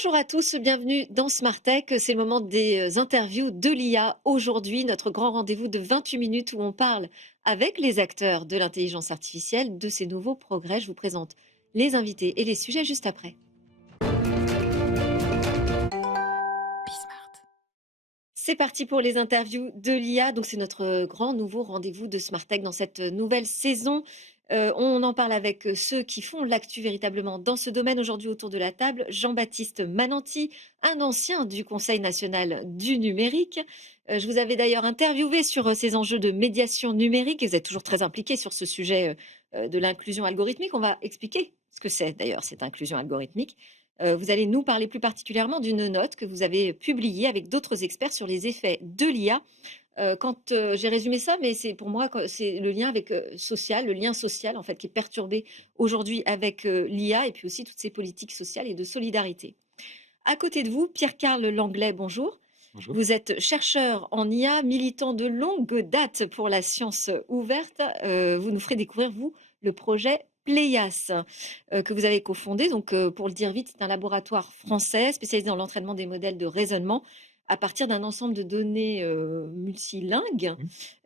Bonjour à tous, bienvenue dans Smart Tech. C'est le moment des interviews de l'IA. Aujourd'hui, notre grand rendez-vous de 28 minutes où on parle avec les acteurs de l'intelligence artificielle de ces nouveaux progrès. Je vous présente les invités et les sujets juste après. C'est parti pour les interviews de l'IA. Donc, c'est notre grand nouveau rendez-vous de Smart Tech dans cette nouvelle saison. On en parle avec ceux qui font l'actu véritablement dans ce domaine. Aujourd'hui, autour de la table, Jean-Baptiste Mananti, un ancien du Conseil national du numérique. Je vous avais d'ailleurs interviewé sur ces enjeux de médiation numérique et vous êtes toujours très impliqué sur ce sujet de l'inclusion algorithmique. On va expliquer ce que c'est d'ailleurs cette inclusion algorithmique. Vous allez nous parler plus particulièrement d'une note que vous avez publiée avec d'autres experts sur les effets de l'IA. Quand j'ai résumé ça, mais c'est pour moi, c'est le lien avec social, le lien social en fait qui est perturbé aujourd'hui avec l'IA et puis aussi toutes ces politiques sociales et de solidarité. À côté de vous, Pierre-Carl Langlais, bonjour. Bonjour. Vous êtes chercheur en IA, militant de longue date pour la science ouverte. Vous nous ferez découvrir, vous, le projet Pléias, que vous avez cofondé. Donc, pour le dire vite, c'est un laboratoire français spécialisé dans l'entraînement des modèles de raisonnement à partir d'un ensemble de données multilingues,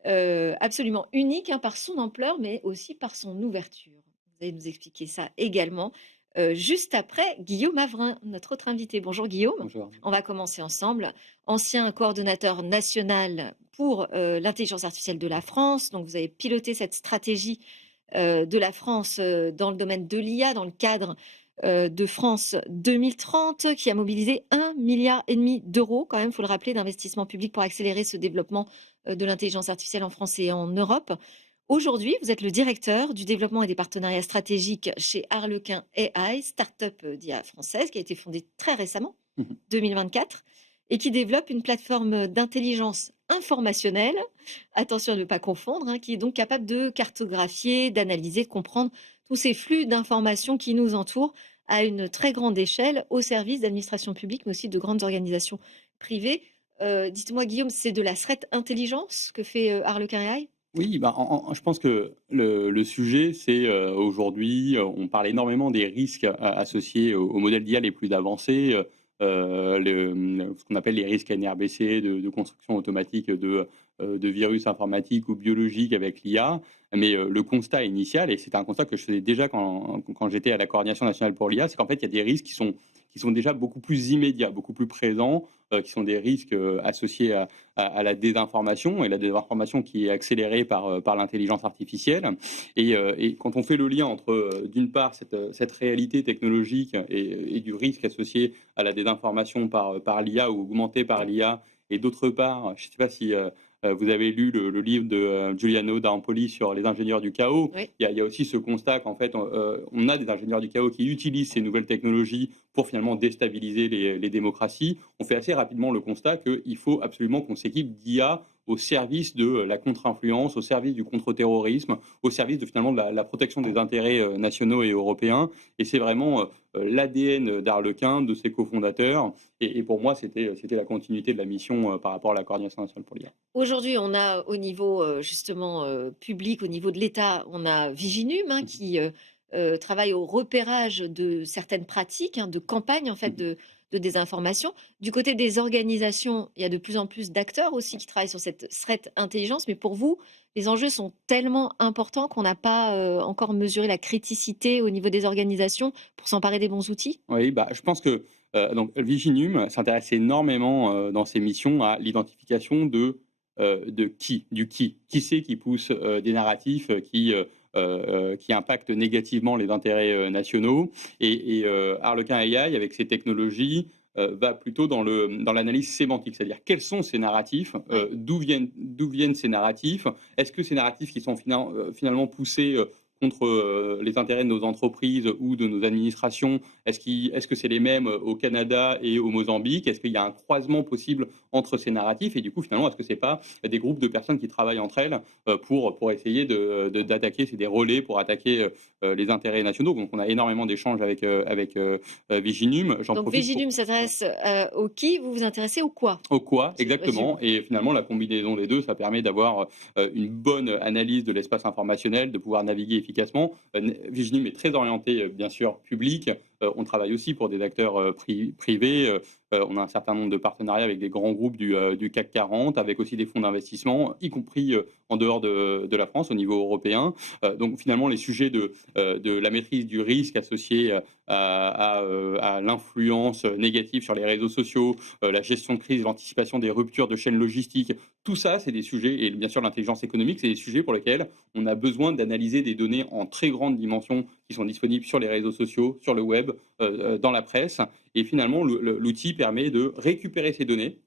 Mmh. absolument unique hein, par son ampleur, mais aussi par son ouverture. Vous allez nous expliquer ça également. Juste après Guillaume Avrin, notre autre invité. Bonjour Guillaume. Bonjour. On va commencer ensemble. Ancien coordonnateur national pour l'intelligence artificielle de la France. Donc, vous avez piloté cette stratégie de la France dans le domaine de l'IA, dans le cadre de France 2030, qui a mobilisé 1,5 milliard d'euros, quand même, il faut le rappeler, d'investissement public pour accélérer ce développement de l'intelligence artificielle en France et en Europe. Aujourd'hui, vous êtes le directeur du développement et des partenariats stratégiques chez Harlequin AI, start-up d'IA française, qui a été fondée très récemment, Mmh mh. 2024, et qui développe une plateforme d'intelligence informationnelle, attention à ne pas confondre, hein, qui est donc capable de cartographier, d'analyser, de comprendre tous ces flux d'informations qui nous entourent à une très grande échelle au service d'administrations publiques, mais aussi de grandes organisations privées. Dites-moi, Guillaume, c'est de la threat intelligence que fait Harlequin AI? Oui, bah, je pense que le sujet, c'est, aujourd'hui, on parle énormément des risques associés aux modèles d'IA les plus avancés, ce qu'on appelle les risques NRBC de construction automatique de virus informatiques ou biologiques avec l'IA. Mais, le constat initial et c'est un constat que je faisais déjà quand j'étais à la coordination nationale pour l'IA, c'est qu'en fait, il y a des risques qui sont déjà beaucoup plus immédiats, beaucoup plus présents, qui sont des risques, associés à la désinformation et la désinformation qui est accélérée par l'intelligence artificielle et quand on fait le lien entre, d'une part cette réalité technologique et du risque associé à la désinformation par l'IA ou augmentée par l'IA et d'autre part, je ne sais pas si, vous avez lu le livre de, Giuliano d'Ampoli sur les ingénieurs du chaos. Oui. Il y a aussi ce constat qu'en fait, on a des ingénieurs du chaos qui utilisent ces nouvelles technologies pour finalement déstabiliser les démocraties. On fait assez rapidement le constat qu'il faut absolument qu'on s'équipe d'IA au service de la contre-influence, au service du contre-terrorisme, au service de finalement de la protection des intérêts nationaux et européens. Et c'est vraiment l'ADN d'Arlequin, de ses cofondateurs. Et pour moi, c'était la continuité de la mission par rapport à la coordination nationale pour l'IA. Aujourd'hui, on a au niveau, justement, public, au niveau de l'État, on a Viginum, hein, Mhm, qui, travaille au repérage de certaines pratiques, hein, de campagnes, en fait, mhm. de désinformation. Du côté des organisations, il y a de plus en plus d'acteurs aussi qui travaillent sur cette threat intelligence. Mais pour vous, les enjeux sont tellement importants qu'on n'a pas, encore mesuré la criticité au niveau des organisations pour s'emparer des bons outils? Oui, bah, je pense que donc Viginum s'intéresse énormément dans ses missions à l'identification de qui, du qui. Qui c'est qui pousse des narratifs qui impactent négativement les intérêts nationaux. Harlequin AI, avec ses technologies, va plutôt dans l'analyse sémantique, c'est-à-dire quels sont ces narratifs, Ouais. d'où viennent ces narratifs, est-ce que ces narratifs qui sont finalement poussés contre les intérêts de nos entreprises ou de nos administrations, est-ce que c'est les mêmes au Canada et au Mozambique? Est-ce qu'il y a un croisement possible entre ces narratifs? Et du coup, finalement, est-ce que c'est pas des groupes de personnes qui travaillent entre elles pour essayer d'attaquer, c'est des relais pour attaquer les intérêts nationaux. Donc on a énormément d'échanges avec Viginum. J'en Donc profite pour Vigilum s'adresse, au qui, vous vous intéressez au quoi? au quoi, Si je résume. exactement. Et finalement, la combinaison des 2, ça permet d'avoir, une bonne analyse de l'espace informationnel, de pouvoir naviguer efficacement. N Viginum est très orienté, bien sûr, public, On travaille aussi pour des acteurs privés. On a un certain nombre de partenariats avec des grands groupes du CAC 40, avec aussi des fonds d'investissement, y compris en dehors de la France, au niveau européen. Donc finalement, les sujets de la maîtrise du risque associé à l'influence négative sur les réseaux sociaux, la gestion de crise, l'anticipation des ruptures de chaînes logistiques, tout ça, c'est des sujets, et bien sûr l'intelligence économique, c'est des sujets pour lesquels on a besoin d'analyser des données en très grande dimension qui sont disponibles sur les réseaux sociaux, sur le web, dans la presse. Et finalement, l'outil permet de récupérer ces données.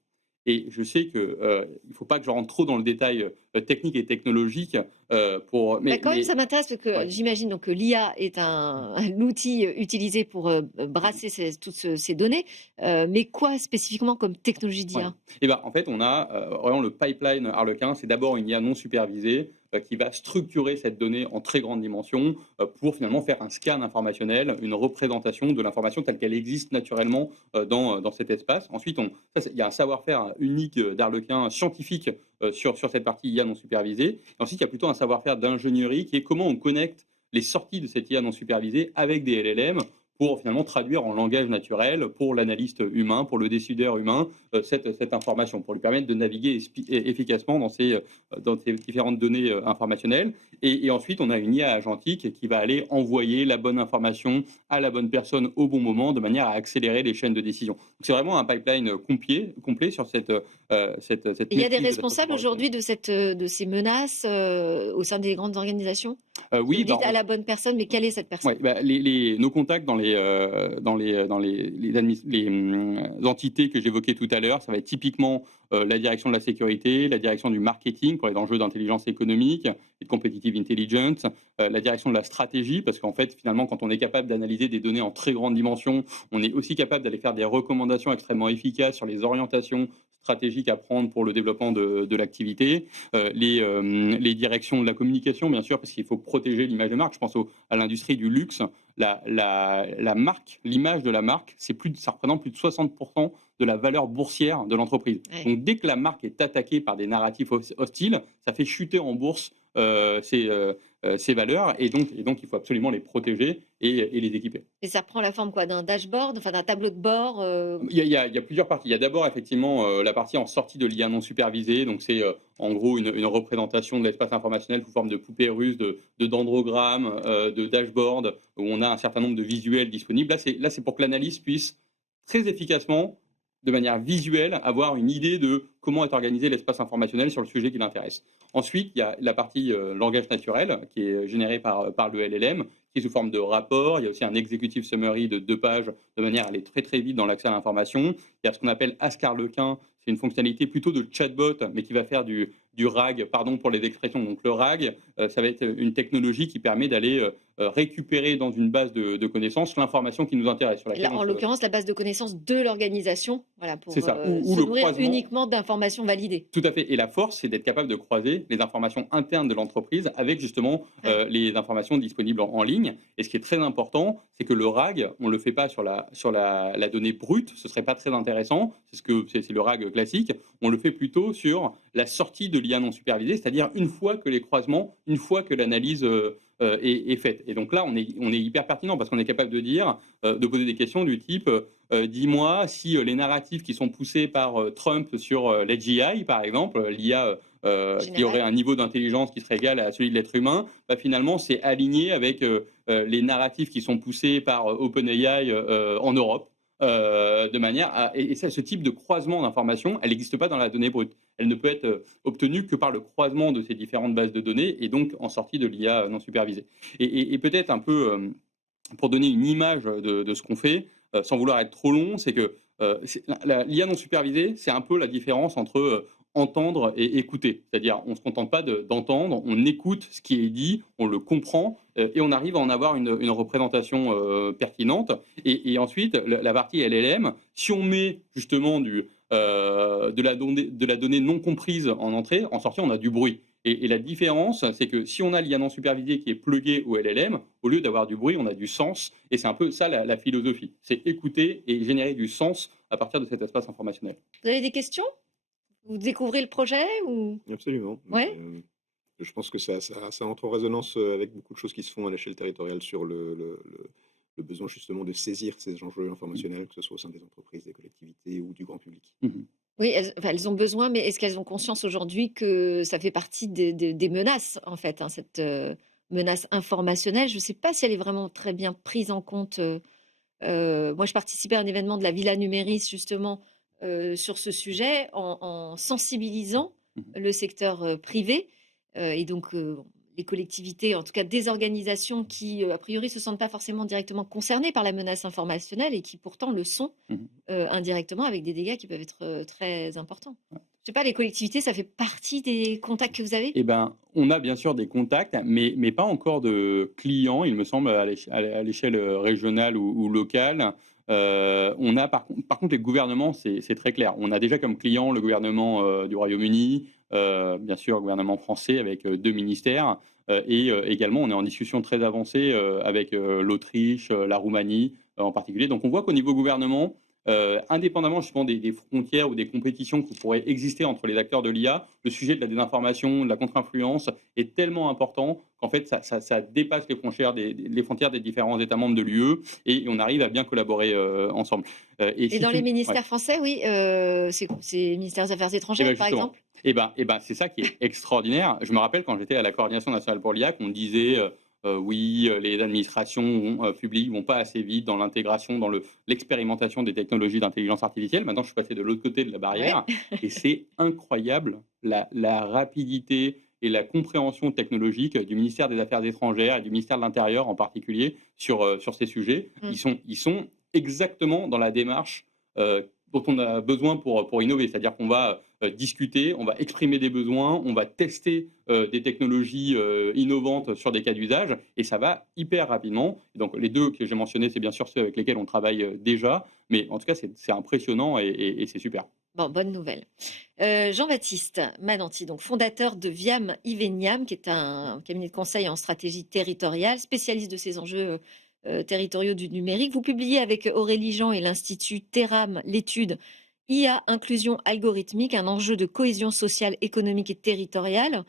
Et je sais qu'il ne faut pas que je rentre trop dans le détail technique et technologique Bah, quand même, ça m'intéresse parce que ouais. j'imagine donc que l'IA est un outil, utilisé pour, brasser ces données, mais quoi spécifiquement comme technologie Ouais. d'IA? Et ben, en fait, on a, vraiment le pipeline Harlequin, c'est d'abord une IA non supervisée, qui va structurer cette donnée en très grande dimension, pour finalement faire un scan informationnel, une représentation de l'information telle qu'elle existe naturellement, dans cet espace. Ensuite, il y a un savoir-faire unique, d'Harlequin scientifique, sur cette partie IA non supervisée. Ensuite, il y a plutôt un savoir-faire d'ingénierie qui est comment on connecte les sorties de cette IA non supervisée avec des LLM pour finalement traduire en langage naturel pour l'analyste humain, pour le décideur humain, cette information, pour lui permettre de naviguer efficacement dans ces différentes données informationnelles. Et ensuite, on a une IA agentique qui va aller envoyer la bonne information à la bonne personne au bon moment, de manière à accélérer les chaînes de décision. Donc, c'est vraiment un pipeline complet sur cette Et il y a des maîtrise de l'espace responsables informationnel. aujourd'hui de ces menaces, au sein des grandes organisations? Parce que Oui, vous bah, dites: «À la bonne personne», mais quelle est cette ouais, personne? bah, nos contacts dans les entités que j'évoquais tout à l'heure, ça va être typiquement la direction de la sécurité, la direction du marketing pour les enjeux d'intelligence économique et de competitive intelligence, la direction de la stratégie, parce qu'en fait, finalement, quand on est capable d'analyser des données en très grande dimension, on est aussi capable d'aller faire des recommandations extrêmement efficaces sur les orientations stratégiques à prendre pour le développement de l'activité, les directions de la communication, bien sûr, parce qu'il faut protéger l'image de marque. Je pense à l'industrie du luxe. La marque, l'image de la marque, ça représente plus de 60% de la valeur boursière de l'entreprise. Ouais. Donc dès que la marque est attaquée par des narratifs hostiles, ça fait chuter en bourse ces valeurs, et donc il faut absolument les protéger et les équiper. Et ça prend la forme quoi? D'un dashboard, enfin d'un tableau de bord, Il y a plusieurs parties. Il y a d'abord effectivement la partie en sortie de l'IA non supervisée. Donc c'est en gros une représentation de l'espace informationnel sous forme de poupées russes, de dendrogrammes, de dashboards, où on a un certain nombre de visuels disponibles. Là, c'est pour que l'analyste puisse très efficacement, de manière visuelle, avoir une idée de comment est organisé l'espace informationnel sur le sujet qui l'intéresse. Ensuite, il y a la partie langage naturel qui est générée par le LLM, qui est sous forme de rapport. Il y a aussi un executive summary de 2 pages de manière à aller très très vite dans l'accès à l'information. Il y a ce qu'on appelle Ask Harlequin, c'est une fonctionnalité plutôt de chatbot, mais qui va faire du RAG, pardon pour les expressions. Donc le RAG, ça va être une technologie qui permet d'aller récupérer dans une base de connaissances l'information qui nous intéresse, sur laquelle là, on en se... l'occurrence, la base de connaissances de l'organisation, voilà, C'est pour, ça, ou se le nourrir croisement. uniquement d'informations validées. Tout à fait. Et la force, c'est d'être capable de croiser les informations internes de l'entreprise avec justement Ouais. les informations disponibles en ligne. Et ce qui est très important, c'est que le RAG, on ne le fait pas sur la donnée brute, ce ne serait pas très intéressant, c'est le RAG classique, on le fait plutôt sur la sortie de l'IA non supervisée, c'est-à-dire une fois que les croisements, une fois que l'analyse est faite. Et donc là, on est hyper pertinent parce qu'on est capable de dire, de poser des questions du type dis-moi si les narratifs qui sont poussés par Trump sur l'AGI, par exemple, l'IA qui aurait Général. un niveau d'intelligence qui serait égal à celui de l'être humain, bah, finalement, c'est aligné avec les narratifs qui sont poussés par OpenAI en Europe. De manière à, et ça, ce type de croisement d'informations, elle n'existe pas dans la donnée brute. Elle ne peut être obtenue que par le croisement de ces différentes bases de données et donc en sortie de l'IA non supervisée. Et peut-être un peu pour donner une image de ce qu'on fait, sans vouloir être trop long, c'est que l'IA non supervisée, c'est un peu la différence entre entendre et écouter. C'est-à-dire, on ne se contente pas d'entendre, on écoute ce qui est dit, on le comprend, et on arrive à en avoir une représentation pertinente. Et ensuite, la partie LLM, si on met justement de la donnée non comprise en entrée, en sortie, on a du bruit. Et la différence, c'est que si on a l'IA non supervisée qui est pluguée au LLM, au lieu d'avoir du bruit, on a du sens. Et c'est un peu ça la philosophie. C'est écouter et générer du sens à partir de cet espace informationnel. Vous avez des questions? Vous découvrez le projet ou? Absolument, Ouais? je pense que ça entre en résonance, avec beaucoup de choses qui se font à l'échelle territoriale sur le besoin justement de saisir ces enjeux informationnels, que ce soit au sein des entreprises, des collectivités ou du grand public. Mmh. Oui, elles ont besoin, mais est-ce qu'elles ont conscience aujourd'hui que ça fait partie des menaces, en fait, hein, cette, menace informationnelle? Je ne sais pas si elle est vraiment très bien prise en compte. Moi, je participais à un événement de la Villa Numéris justement, sur ce sujet en sensibilisant Mmh. le secteur, privé, et donc les collectivités, en tout cas des organisations qui, a priori, se sentent pas forcément directement concernées par la menace informationnelle et qui pourtant le sont, Mmh. indirectement avec des dégâts qui peuvent être, très importants. Je sais pas, les collectivités, ça fait partie des contacts que vous avez? Eh ben, on a bien sûr des contacts, mais pas encore de clients, il me semble, à l'échelle, régionale ou locale. On a par contre les gouvernements, c'est très clair. On a déjà comme client le gouvernement, du Royaume-Uni, bien sûr le gouvernement français avec, 2 ministères, et également on est en discussion très avancée, avec, l'Autriche, la Roumanie, en particulier. Donc on voit qu'au niveau gouvernement, indépendamment justement des frontières ou des compétitions qui pourraient exister entre les acteurs de l'IA, le sujet de la désinformation, de la contre-influence est tellement important qu'en fait ça dépasse les frontières des différents États membres de l'UE et on arrive à bien collaborer, ensemble. Et Et si dans les tu ouais. ministères français, oui, c'est ministère des Affaires Et ben étrangères, par justement, exemple? et ben, c'est ça qui est extraordinaire. Je me rappelle quand j'étais à la Coordination nationale pour l'IA qu'on disait, «Oui, les administrations publiques vont pas assez vite dans l'intégration, dans l'expérimentation des technologies d'intelligence artificielle». Maintenant, je suis passé de l'autre côté de la Ouais. barrière et c'est incroyable la rapidité et la compréhension technologique du ministère des Affaires étrangères et du ministère de l'Intérieur en particulier sur ces sujets. Mmh. Ils sont exactement dans la démarche, dont on a besoin pour innover. C'est-à-dire qu'on va, discuter, on va exprimer des besoins, on va tester, des technologies, innovantes sur des cas d'usage et ça va hyper rapidement. Et donc les 2 que j'ai mentionnés, c'est bien sûr ceux avec lesquels on travaille, déjà, mais en tout cas, c'est impressionnant et c'est super. Bon, bonne nouvelle. Jean-Baptiste Mananti, donc fondateur de Viam Iveniam, qui est un cabinet de conseil en stratégie territoriale, spécialiste de ces enjeux, territoriaux du numérique. Vous publiez avec Aurélie Jean et l'Institut Terram l'étude IA inclusion algorithmique, un enjeu de cohésion sociale, économique et territoriale.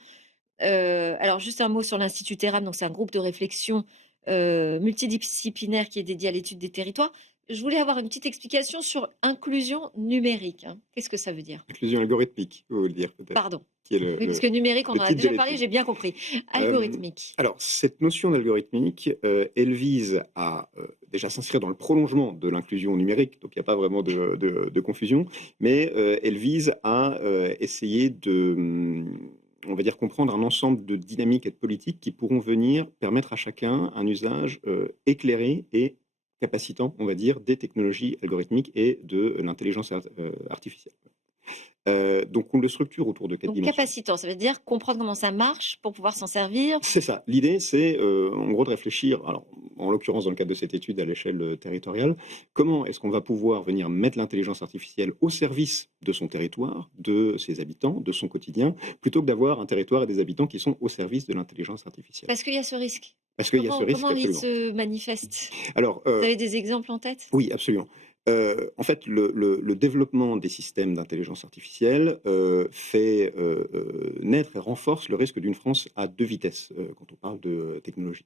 Alors juste un mot sur l'Institut Terram, donc c'est un groupe de réflexion, multidisciplinaire qui est dédié à l'étude des territoires. Je voulais avoir une petite explication sur inclusion numérique, hein. Qu'est-ce que ça veut dire? Inclusion algorithmique, vous voulez dire peut-être, Pardon. qui est Oui, parce que numérique, on en le a titre de déjà parlé, l'étude. j'ai bien compris. Hem, Algorithmique. alors cette notion d'algorithmique, elle vise à, déjà s'inscrire dans le prolongement de l'inclusion numérique, donc il n'y a pas vraiment de confusion, mais, elle vise à, essayer de, on va dire comprendre un ensemble de dynamiques et de politiques qui pourront venir permettre à chacun un usage, éclairé et capacitant, on va dire, des technologies algorithmiques et de l'intelligence artificielle. Donc on le structure autour de 4 Donc dimensions. capacitant, ça veut dire comprendre comment ça marche pour pouvoir s'en servir. C'est ça. L'idée, c'est, en gros, de réfléchir, alors, en l'occurrence, dans le cadre de cette étude à l'échelle, territoriale, comment est-ce qu'on va pouvoir venir mettre l'intelligence artificielle au service de son territoire, de ses habitants, de son quotidien, plutôt que d'avoir un territoire et des habitants qui sont au service de l'intelligence artificielle? Parce qu'il y a ce risque. Parce qu'il y a ce risque Comment il absolument. se manifeste? Alors, Vous avez des exemples en tête? oui, absolument. En fait, le développement des systèmes d'intelligence artificielle, fait, naître et renforce le risque d'une France à 2 vitesses, quand on parle de technologie.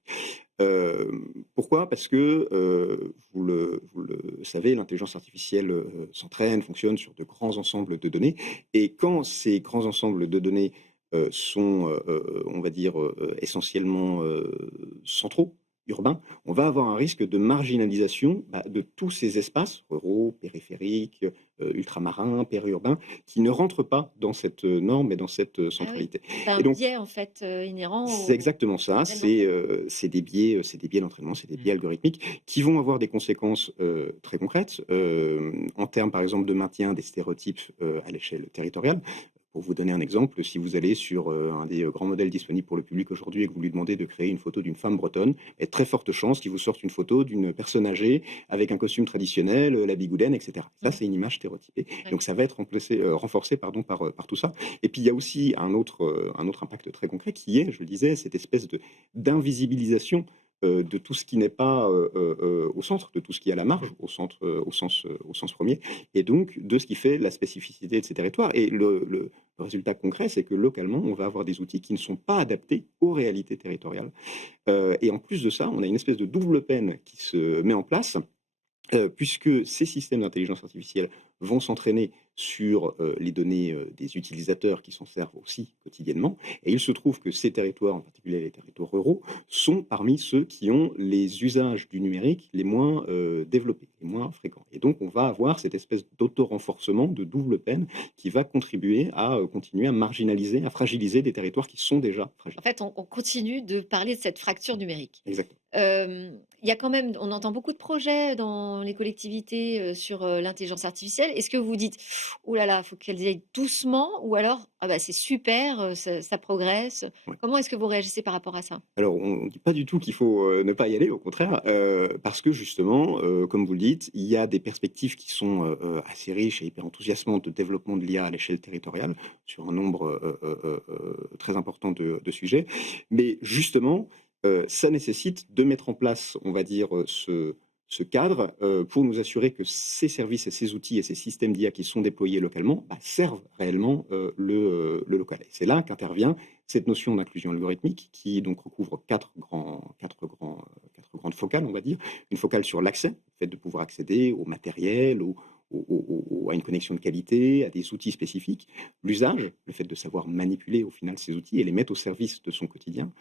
Pourquoi? Parce que, vous le savez, l'intelligence artificielle, s'entraîne, fonctionne sur de grands ensembles de données et quand ces grands ensembles de données, sont, on va dire, essentiellement, centraux, urbains, on va avoir un risque de marginalisation, bah, de tous ces espaces ruraux, périphériques, ultramarins, périurbains, qui ne rentrent pas dans cette, norme et dans cette, Ah oui. centralité C'est un et donc biais en fait, inhérent c'est au exactement ça, modèle d'entraînement. c'est des biais d'entraînement, c'est des Mmh. biais algorithmiques qui vont avoir des conséquences, très concrètes, en termes, par exemple, de maintien des stéréotypes, à l'échelle territoriale. Pour vous donner un exemple, si vous allez sur, un des, grands modèles disponibles pour le public aujourd'hui et que vous lui demandez de créer une photo d'une femme bretonne, il y a de très fortes chances qu'il vous sorte une photo d'une personne âgée avec un costume traditionnel, la bigouden et cetera. Ça, Mmh. c'est une image stéréotypée, donc D'accord. ça va être renforcé pardon par tout ça et puis il y a aussi un autre impact très concret qui est, je le disais, cette espèce de d'invisibilisation de tout ce qui n'est pas au centre, de tout ce qui est à la marge, au centre, au sens premier, et donc de ce qui fait la spécificité de ces territoires. Et le résultat concret, c'est que localement, on va avoir des outils qui ne sont pas adaptés aux réalités territoriales. Et en plus de ça, on a une espèce de double peine qui se met en place, puisque ces systèmes d'intelligence artificielle vont s'entraîner sur, les données, des utilisateurs qui s'en servent aussi quotidiennement, et il se trouve que ces territoires, en particulier les territoires ruraux, sont parmi ceux qui ont les usages du numérique les moins, développés, les moins fréquents, et donc on va avoir cette espèce d'auto-renforcement, de double peine qui va contribuer à, continuer à marginaliser, à fragiliser des territoires qui sont déjà En fragiles. fait, on continue de parler de cette fracture numérique. Exactement. Il y a quand même on entend beaucoup de projets dans les collectivités, sur, l'intelligence artificielle. Est-ce que vous dites: «Ouh là là, faut qu'elles aillent doucement» ou alors: «Ah bah, c'est super, ça progresse»? Ouais. Comment est-ce que vous réagissez par rapport à ça? Alors, on ne dit pas du tout qu'il faut, ne pas y aller, au contraire, parce que justement, comme vous le dites, il y a des perspectives qui sont, assez riches et hyper enthousiasmantes de développement de l'IA à l'échelle territoriale, sur un nombre, très important de sujets. Mais justement, ça nécessite de mettre en place, on va dire, ce cadre, pour nous assurer que ces services et ces outils et ces systèmes d'IA qui sont déployés localement, bah, servent réellement, le local. Et c'est là qu'intervient cette notion d'inclusion algorithmique qui donc recouvre quatre grandes focales, on va dire. Une focale sur l'accès, le fait de pouvoir accéder au matériel, à une connexion de qualité, à des outils spécifiques. L'usage, le fait de savoir manipuler au final ces outils et les mettre au service de son quotidien.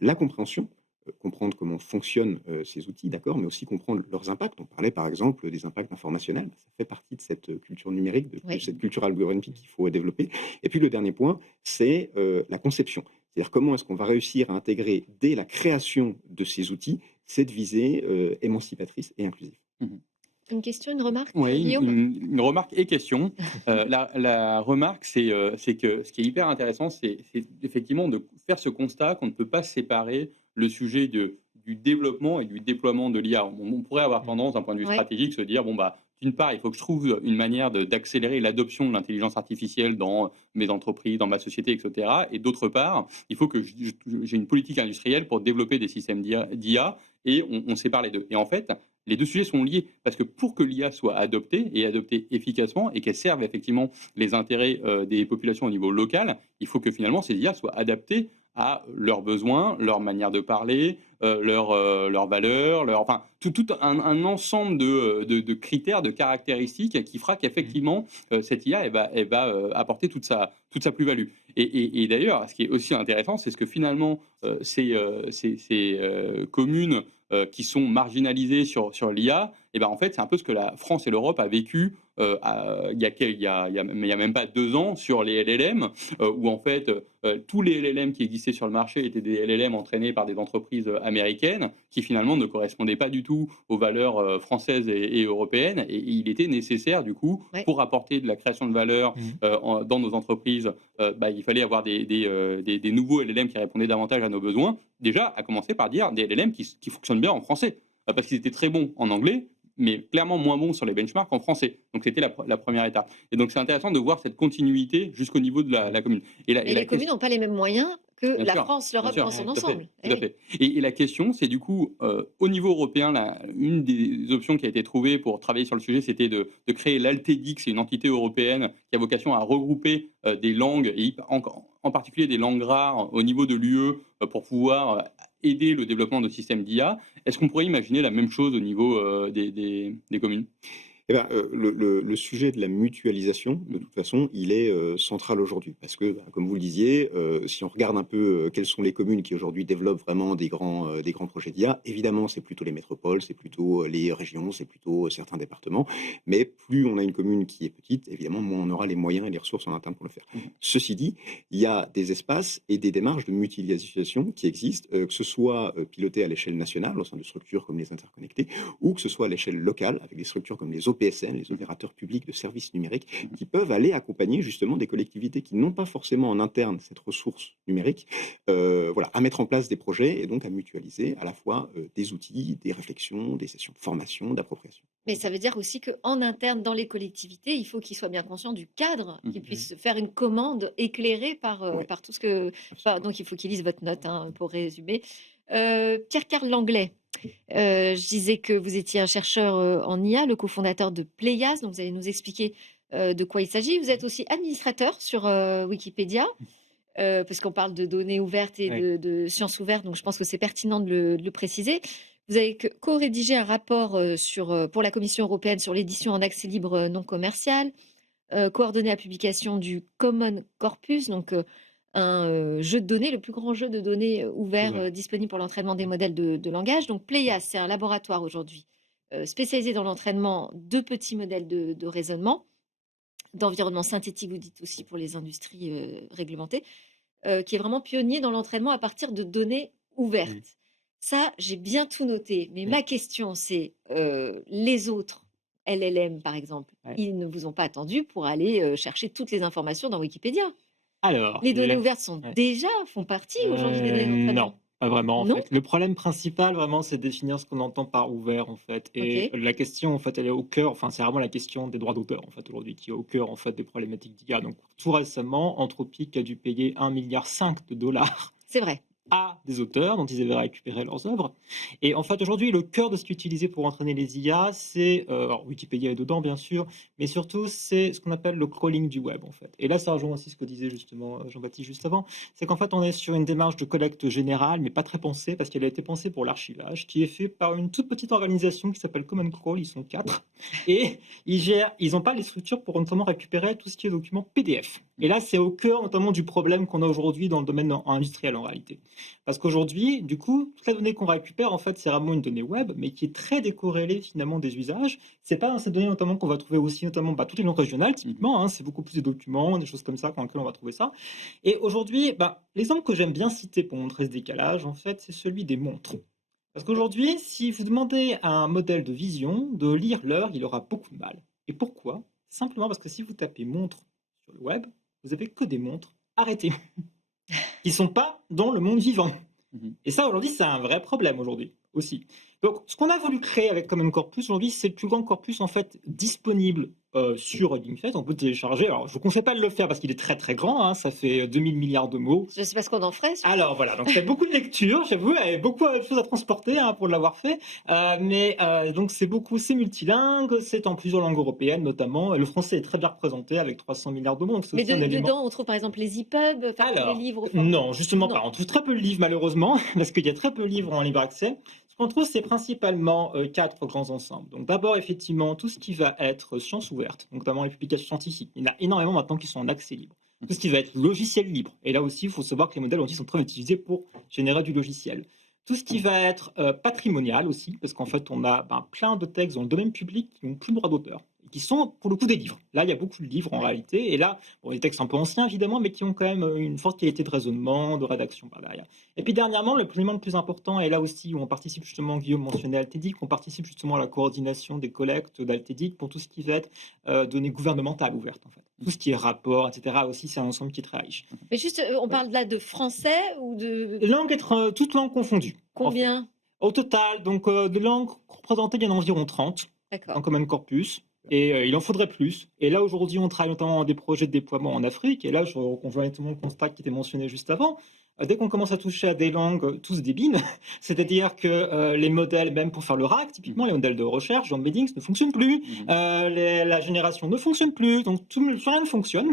La compréhension, comprendre comment fonctionnent ces outils, d'accord, mais aussi comprendre leurs impacts. On parlait par exemple des impacts informationnels, ça fait partie de cette culture numérique, de Oui. cette culture algorithmique qu'il faut développer. Et puis le dernier point, c'est la conception. C'est-à-dire comment est-ce qu'on va réussir à intégrer dès la création de ces outils cette visée émancipatrice et inclusive. Mmh. Une question, une remarque, Oui, Guillaume? une remarque et question. La remarque, c'est que ce qui est hyper intéressant, c'est effectivement de faire ce constat qu'on ne peut pas séparer le sujet du développement et du déploiement de l'IA. On pourrait avoir Mmh. tendance, d'un point de vue Ouais. stratégique, se dire: «Bon, bah, d'une part, il faut que je trouve une manière d'accélérer l'adoption de l'intelligence artificielle dans mes entreprises, dans ma société, et cetera, et d'autre part, il faut que j'ai une politique industrielle pour développer des systèmes d'IA», et on sépare les 2. Et en fait, les 2 sujets sont liés parce que pour que l'IA soit adoptée et adoptée efficacement et qu'elle serve effectivement les intérêts, des populations au niveau local, il faut que finalement ces IA soient adaptées à leurs besoins, leur manière de parler, leurs valeurs, enfin tout un ensemble de critères, de caractéristiques qui fera Mmh. qu'effectivement, cette IA elle va, apporter toute sa plus-value. Et d'ailleurs, ce qui est aussi intéressant, c'est ce que finalement, ces communes qui sont marginalisés sur l'IA, et ben, en fait, c'est un peu ce que la France et l'Europe a vécu, il y a même pas 2 ans sur les LLM, où en fait, tous les LLM qui existaient sur le marché étaient des LLM entraînés par des entreprises, américaines qui finalement ne correspondaient pas du tout aux valeurs, françaises et européennes, et il était nécessaire du coup, Ouais. pour apporter de la création de valeur, Mmh. dans nos entreprises, bah, il fallait avoir des nouveaux LLM qui répondaient davantage à nos besoins. Déjà, à commencer par dire des LLM qui fonctionnent bien en français, parce qu'ils étaient très bons en anglais, mais clairement moins bons sur les benchmarks en français. Donc c'était la première étape. Et donc c'est intéressant de voir cette continuité jusqu'au niveau de la commune. Et Et la les communes question, n'ont pas les mêmes moyens que bien la sûr, France, bien l'Europe dans sûr, son Ouais. tout à fait, ensemble. tout Eh à oui. fait. Et la question, c'est du coup, au niveau européen, une des options qui a été trouvée pour travailler sur le sujet, c'était de créer l'Altedix, c'est une entité européenne qui a vocation à regrouper des langues, et en particulier des langues rares au niveau de l'UE, pour pouvoir aider le développement de systèmes d'IA. Est-ce qu'on pourrait imaginer la même chose au niveau des communes? Eh ben, le sujet de la mutualisation, de toute façon, il est, central aujourd'hui. Parce que, bah, comme vous le disiez, si on regarde un peu, quelles sont les communes qui aujourd'hui développent vraiment des grands projets d'IA, évidemment, c'est plutôt les métropoles, c'est plutôt, les régions, c'est plutôt, certains départements. Mais plus on a une commune qui est petite, évidemment, moins on aura les moyens et les ressources en interne pour le faire. Mmh. Ceci dit, il y a des espaces et des démarches de mutualisation qui existent, que ce soit, pilotées à l'échelle nationale, au sein de structures comme les interconnectés, ou que ce soit à l'échelle locale, avec des structures comme les OPSN, les opérateurs publics de services numériques, qui peuvent aller accompagner justement des collectivités qui n'ont pas forcément en interne cette ressource numérique, voilà, à mettre en place des projets et donc à mutualiser à la fois des outils, des réflexions, des sessions de formation, d'appropriation. Mais ça veut dire aussi qu'en interne, dans les collectivités, il faut qu'ils soient bien conscients du cadre, qu'ils Mhm. puissent faire une commande éclairée Oui, par tout ce que... Enfin, absolument. donc, il faut qu'ils lisent votre note, hein, pour résumer. Pierre-Carl Langlais, je disais que vous étiez un chercheur en IA, le cofondateur de Pléias, donc vous allez nous expliquer de quoi il s'agit. Vous êtes aussi administrateur sur Wikipédia, parce qu'on parle de données ouvertes et Ouais. de sciences ouvertes, donc je pense que c'est pertinent de le préciser. Vous avez co-rédigé un rapport pour la Commission européenne sur l'édition en accès libre non commercial, coordonné la publication du Common Corpus, donc un jeu de données, le plus grand jeu de données ouvert Ouvert. disponible pour l'entraînement des modèles de langage. Donc Pléias, c'est un laboratoire aujourd'hui spécialisé dans l'entraînement de petits modèles de raisonnement, d'environnement synthétique, vous dites aussi pour les industries réglementées, qui est vraiment pionnier dans l'entraînement à partir de données Mmh. ouvertes. Ça, j'ai bien tout noté, mais Ouais. ma question, c'est les autres LLM, par exemple, Ouais. ils ne vous ont pas attendu pour aller chercher toutes les informations dans Wikipédia. Alors, Les données la ouvertes sont ouais. déjà, font partie aujourd'hui des données Non, d'entraînement. pas vraiment, en Non? fait. Le problème principal, vraiment, c'est de définir ce qu'on entend par ouvert, en fait. Et Ok. la question, en fait, elle est au cœur, enfin, c'est vraiment la question des droits d'auteur, en fait, aujourd'hui, qui est au cœur, en fait, des problématiques d'IA. Donc, tout récemment, Anthropic a dû payer 1,5 milliard C'est vrai. à des auteurs dont ils avaient récupéré leurs œuvres. Et en fait, aujourd'hui, le cœur de ce qui est utilisé pour entraîner les IA, c'est, alors Wikipédia est dedans, bien sûr, mais surtout, c'est ce qu'on appelle le crawling du web, en fait. Et là, ça rejoint aussi ce que disait justement Jean-Baptiste juste avant, c'est qu'en fait, on est sur une démarche de collecte générale, mais pas très pensée, parce qu'elle a été pensée pour l'archivage, qui est fait par une toute petite organisation qui s'appelle Common Crawl, ils sont 4, et ils n'ont pas les structures pour notamment récupérer tout ce qui est document PDF. Et là, c'est au cœur notamment du problème qu'on a aujourd'hui dans le domaine industriel, en réalité. Parce qu'aujourd'hui, du coup, toute la donnée qu'on récupère, en fait, c'est vraiment une donnée web, mais qui est très décorrélée finalement des usages. C'est pas dans cette donnée notamment qu'on va trouver aussi notamment toutes les langues régionales, typiquement, hein, c'est beaucoup plus des documents, des choses comme ça dans lesquelles on va trouver ça. Et aujourd'hui, l'exemple que j'aime bien citer pour montrer ce décalage, en fait, c'est celui des montres. Parce qu'aujourd'hui, si vous demandez à un modèle de vision de lire l'heure, il aura beaucoup de mal. Et pourquoi? Simplement parce que si vous tapez montre sur le web, vous avez que des montres arrêtées qui sont pas dans le monde vivant. Mhm. Et ça, aujourd'hui, c'est un vrai problème aujourd'hui aussi. Donc, ce qu'on a voulu créer avec Common Corpus aujourd'hui, c'est le plus grand corpus en fait disponible sur Linkfest. On peut télécharger. Alors, je ne vous conseille pas de le faire parce qu'il est très très grand. Hein, ça fait 2000 milliards de mots. Je ne sais pas ce qu'on en ferait. Alors voilà, donc c'est beaucoup de lecture, j'avoue, il y a beaucoup de choses à transporter hein, pour l'avoir fait. Donc c'est multilingue, c'est en plusieurs langues européennes notamment. Et le français est très bien représenté avec 300 milliards de mots, donc c'est Mais aussi un élément. dedans, on trouve par exemple les EPUB, enfin tous les Alors, livres au format. non, justement Non. pas. On trouve très peu de livres malheureusement, parce qu'il y a très peu de livres en libre accès. Ce qu'on trouve, c'est principalement 4 grands ensembles. Donc d'abord, effectivement, tout ce qui va être sciences ouvertes, donc notamment les publications scientifiques. Il y en a énormément maintenant qui sont en accès libre. Tout ce qui va être logiciel libre. Et là aussi, il faut savoir que les modèles aussi sont très utilisés pour générer du logiciel. Tout ce qui va être patrimonial aussi, parce qu'en fait, on a plein de textes dans le domaine public qui n'ont plus le droit d'auteur, qui sont pour le coup des livres. Là, il y a beaucoup de livres en réalité, et là, bon, des textes un peu anciens évidemment, mais qui ont quand même une forte qualité de raisonnement, de rédaction par derrière. Et puis dernièrement, l'élément le plus important, et là aussi où on participe justement, Guillaume mentionnait Altédic, on participe justement à la coordination des collectes d'Altédic pour tout ce qui va être données gouvernementales ouvertes en fait. Tout ce qui est rapport, etc. aussi, c'est un ensemble qui est très riche. Mais juste, on parle là de français ou de Langue être toutes langues confondues. En fait. combien? Au total, donc de langues représentées, il y en a environ 30 en D'accord. Common Corpus. Et il en faudrait plus. Et là, aujourd'hui, on travaille notamment dans des projets de déploiement en Afrique. Et là, je rejoins exactement le constat qui était mentionné juste avant. Dès qu'on commence à toucher à des langues, tous débines, c'est-à-dire que les modèles, même pour faire le RAC, typiquement les modèles de recherche, John Beddings, ne fonctionnent plus. La génération ne fonctionne plus. Donc, rien ne fonctionne.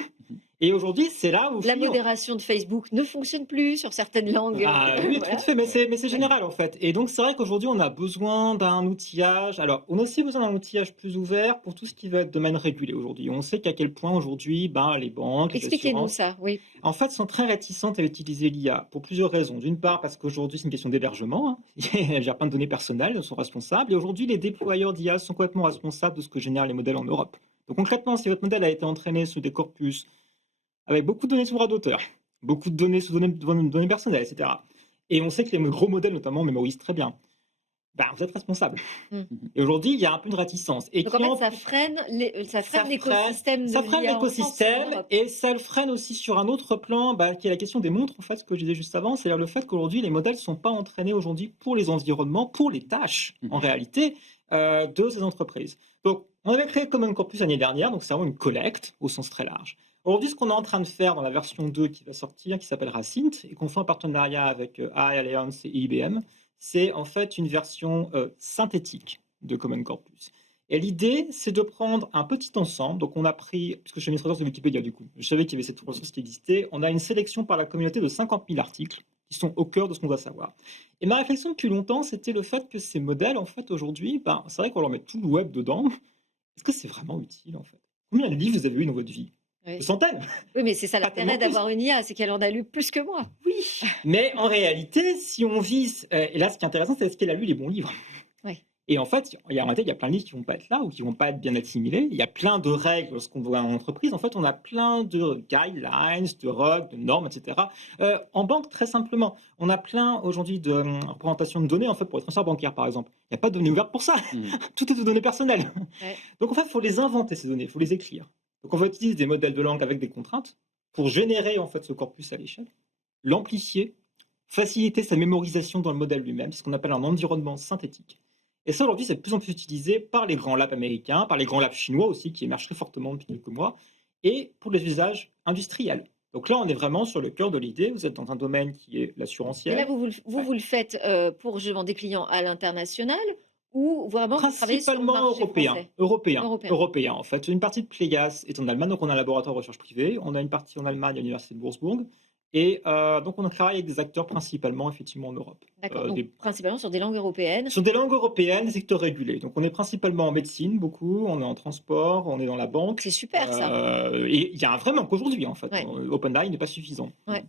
Et aujourd'hui, c'est là où... La modération de Facebook ne fonctionne plus sur certaines langues. Ah oui, tout Voilà. à fait, mais c'est général en fait. Et donc c'est vrai qu'aujourd'hui on a besoin d'un outillage. Alors on a aussi besoin d'un outillage plus ouvert pour tout ce qui va être domaine régulé aujourd'hui. On sait qu'à quel point aujourd'hui, les banques, les Expliquez-nous assurances, ça, oui. en fait, sont très réticentes à utiliser l'IA pour plusieurs raisons. D'une part, parce qu'aujourd'hui c'est une question d'hébergement. Hein. Elles gèrent plein de données personnelles, elles sont responsables. Et aujourd'hui, les déployeurs d'IA sont complètement responsables de ce que génèrent les modèles en Europe. Donc concrètement, si votre modèle a été entraîné sous des corpus avec beaucoup de données sous droit d'auteur, beaucoup de données sous données personnelles, etc. Et on sait que les gros modèles, notamment, mémorisent très bien. ben, vous êtes responsable. Mmh. Et aujourd'hui, il y a un peu de réticence. Et Donc en qui fait, ça freine l'écosystème ça de freine l'IA en France, en l'écosystème Europe. et ça le freine aussi sur un autre plan, bah, qui est la question des montres, en fait, ce que je disais juste avant, c'est-à-dire le fait qu'aujourd'hui, les modèles ne sont pas entraînés aujourd'hui pour les environnements, pour les tâches, en réalité, de ces entreprises. Donc, on avait créé Common Corpus l'année dernière, donc c'est vraiment une collecte au sens très large. Aujourd'hui, ce qu'on est en train de faire dans la version 2 qui va sortir, qui s'appellera Synth, et qu'on fait en partenariat avec AI Alliance et IBM, c'est en fait une version synthétique de Common Corpus. Et l'idée, c'est de prendre un petit ensemble. Donc, on a pris, puisque je suis administrateur de Wikipédia, du coup, je savais qu'il y avait cette ressource qui existait. On a une sélection par la communauté de 50 000 articles qui sont au cœur de ce qu'on doit savoir. Et ma réflexion depuis longtemps, c'était le fait que ces modèles, en fait, aujourd'hui, ben, c'est vrai qu'on leur met tout le web dedans. Est-ce que c'est vraiment utile, en fait? Combien de livres vous avez eu dans votre vie? Oui. Des centaines. Oui, mais c'est ça Pas tellement l'intérêt plus. d'avoir une IA, c'est qu'elle en a lu plus que moi. Oui, mais en réalité, si on vise, et là, ce qui est intéressant, c'est est-ce qu'elle a lu les bons livres? Oui. Et en fait, en réalité, il y a plein de livres qui vont pas être là ou qui vont pas être bien assimilés. Il y a plein de règles lorsqu'on voit en entreprise. En fait, on a plein de guidelines, de règles, de normes, etc. En banque, très simplement, on a plein aujourd'hui de représentations de données en fait pour les transferts bancaires, par exemple. Il n'y a pas de données ouvertes pour ça. Tout est de données personnelles. Ouais. Donc en fait, il faut les inventer ces données, il faut les écrire. Donc on va utiliser des modèles de langue avec des contraintes pour générer en fait ce corpus à l'échelle, l'amplifier, faciliter sa mémorisation dans le modèle lui-même, c'est ce qu'on appelle un environnement synthétique. Et ça, aujourd'hui, c'est de plus en plus utilisé par les grands labs américains, par les grands labs chinois aussi, qui émergent très fortement depuis quelques mois, et pour les usages industriels. Donc là, on est vraiment sur le cœur de l'idée. Vous êtes dans un domaine qui est Et là, l'assurantiel. vous le faites pour justement des clients à l'international ou vraiment vous travaillez sur le Principalement marché européen. français? Européen. Européen. Européen, en fait. Une partie de Plégas est en Allemagne, donc on a un laboratoire de recherche privé. On a une partie en Allemagne à l'université de Würzburg. Et donc on travaille avec des acteurs principalement, effectivement, en Europe. D'accord, donc Des principalement sur des langues européennes. Sur des langues européennes, des secteurs régulés. Donc on est principalement en médecine, beaucoup, on est en transport, on est dans la banque. C'est super ça. Et il y a un vrai manque aujourd'hui, en fait. Ouais. OpenAI n'est pas suffisant. Ouais.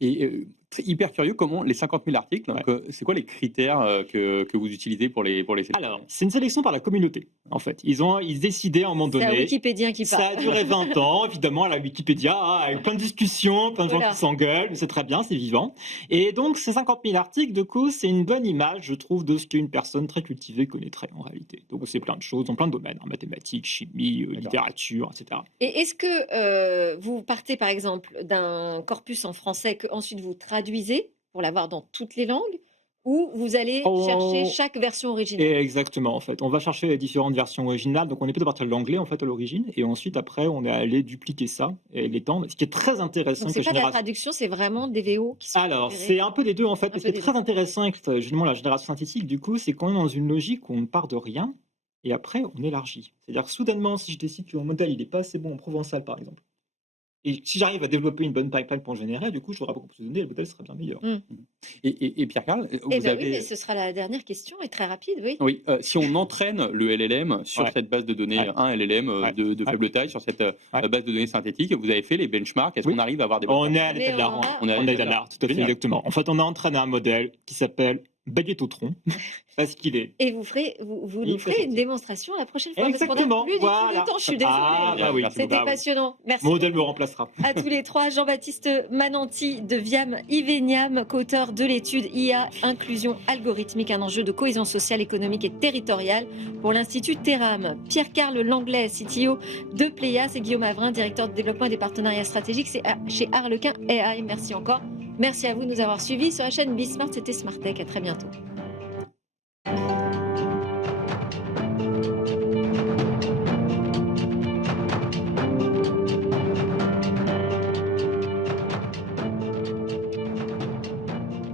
Et hyper curieux, comment les 50 000 articles, donc, c'est quoi les critères que vous utilisez pour les sélectionner? Alors, c'est une sélection par la communauté, en fait. Ils décidaient à un moment C'est un donné. Wikipédien qui Ça parle. a duré 20 ans, évidemment, à la Wikipédia, avec plein de discussions, plein de gens Voilà. qui s'engueulent, mais c'est très bien, c'est vivant. Et donc, ces 50 000 articles, du coup, c'est une bonne image, je trouve, de ce qu'une personne très cultivée connaîtrait en réalité. Donc, c'est plein de choses, dans plein de domaines, mathématiques, chimie, littérature, etc. Et est-ce que vous partez par exemple d'un corpus en français que ensuite vous traduisez pour l'avoir dans toutes les langues ou vous allez chercher chaque version originale? Exactement, en fait. On va chercher les différentes versions originales. Donc, on est plutôt partir de l'anglais, en fait, à l'origine. Et ensuite, après, on est allé dupliquer ça et l'étendre. Ce qui est très intéressant. Donc c'est que pas de la traduction, c'est vraiment des VO qui sont Alors, récupérés. c'est un peu des deux, en fait. Un Ce qui peu est des très deux. intéressant avec justement la génération synthétique, du coup, c'est qu'on est dans une logique où on part de rien et après, on élargit. C'est-à-dire, soudainement, si je décide que mon modèle, il n'est pas assez bon en provençal, par exemple, et si j'arrive à développer une bonne pipeline pour le générer, du coup, j'aurai beaucoup plus de données et le modèle sera bien meilleur. Et Pierre-Carl, Eh vous ben oui, avez... mais ce sera la dernière question et très rapide, oui. Oui, si on entraîne le LLM sur Ouais. cette base de données, Ouais. un LLM Ouais. de Ouais. faible taille, sur cette Ouais. base de données synthétique, vous avez fait les benchmarks, est-ce Oui. qu'on arrive à avoir des On est à Mais l'état de l'art. on aura- On est à On est l'état à de l'art, tout à fait, Génial. exactement. En fait, on a entraîné un modèle qui s'appelle Baguettotron, parce qu'il est. Et vous Il nous fait ferez une sortir. démonstration la prochaine fois. Parce qu'on Exactement, n'a plus du tout voilà. le temps, je suis désolée. Ah, bah oui, C'était bah oui. passionnant. Merci Mon modèle me remplacera. à tous les trois. Jean-Baptiste Mananti de Viam Iveniam, co-auteur de l'étude IA Inclusion algorithmique, un enjeu de cohésion sociale, économique et territoriale pour l'Institut Terram. Pierre-Carl Langlais, CTO de Pléias, et Guillaume Avrin, directeur de développement et des partenariats stratégiques chez Harlequin AI. Merci encore. Merci à vous de nous avoir suivis sur la chaîne Bismart. C'était Smart Tech. À très bientôt.